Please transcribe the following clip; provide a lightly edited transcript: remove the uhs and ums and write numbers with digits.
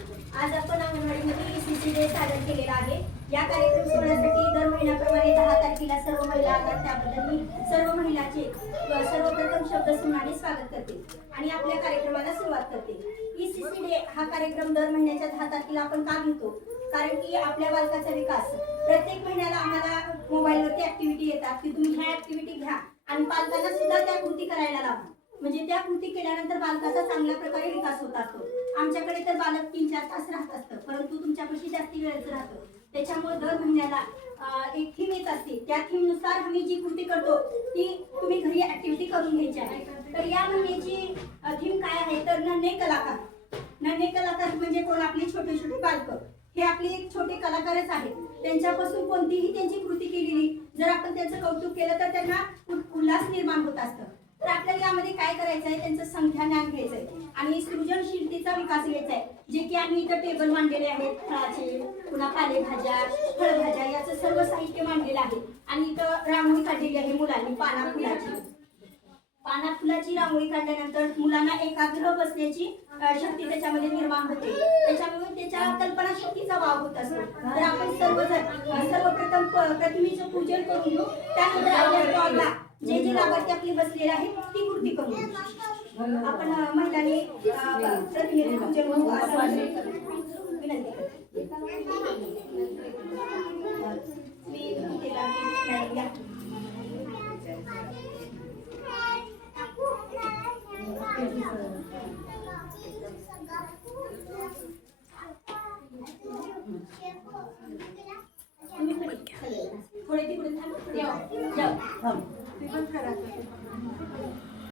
आज आपण अंगणवाडीमध्ये ECC डे साजरा केलेला आहे। या कार्यक्रम सोहळ्यासाठी दर महिन्याप्रमाणे 10 तारखेला सर्व महिला आतात, त्याबद्दल मी सर्व महिलांचे सर्वप्रथम शब्दसन्माने स्वागत करते आणि आपल्या कार्यक्रमाला सुरुवात करते। ECC डे हा कार्यक्रम दर महिन्याच्या 10 तारखेला आपण का घेतो? कारण की आपल्या बालकाचा विकास प्रत्येक महिन्याला आम्हाला मोबाईलवरती ऍक्टिव्हिटी येतात की तुम्ही ह्या ऍक्टिव्हिटी घ्या आणि पालकांना सुद्धा त्या कृती करायला लावा, म्हणजे त्या कृती केल्यानंतर बालकाचा चांगल्या प्रकारे विकास होत असतो। आमच्याकडे तर बालक 3-4 तास राहत असतं, परंतु तुमच्यापाशी जास्ती वेळच राहतं। त्याच्यामुळे दर महिन्याला एक थीम येत असते, त्या थीम नुसार आम्ही जी कृती करतो ती तुम्ही घरी ऍक्टिव्हिटी करून घ्यायची आहे। तर या महिन्याची थीम काय आहे तर नन्हे कलाकार। नन्हे कलाकार म्हणजे कोण? आपली छोटे छोटे बालक, हे आपले एक छोटे कलाकारच आहेत। त्यांच्यापासून कोणतीही त्यांची कृती केलेली जर आपण त्यांचं कौतुक केलं तर त्यांना उल्हास निर्माण होत असतं। तर आपल्याला यामध्ये काय करायचं आहे, त्यांचं संख्या ज्ञान घ्यायचं आहे आणि सृजनशीलतेचा विकास घ्यायचा आहे। जे की आम्ही इथं टेबल मांडलेले आहेत, फळाचे, पुन्हा पालेभाज्या, फळभाज्या याचं सर्व साहित्य मांडलेलं आहे आणि इथं रांगोळी काढलेली आहे मुलांनी पाना फुलाची रांगोळी काढल्यानंतर मुलांना एकाग्र बसण्याची शक्ती त्याच्यामध्ये निर्माण होते, त्याच्यामुळे त्याच्या कल्पना शक्तीचा वाव होत असतो। तर आपण सर्वप्रथम प्रतिमेचं पूजन करून घेऊ, त्यानंतर आपल्या स्टॉलला जे जे लाभार्थी आपली बसलेले आहेत ती कृती करू। आपण महिलांनी प्रतिमेचं पूजन करू असं विनंती करते। थोडे तिकडे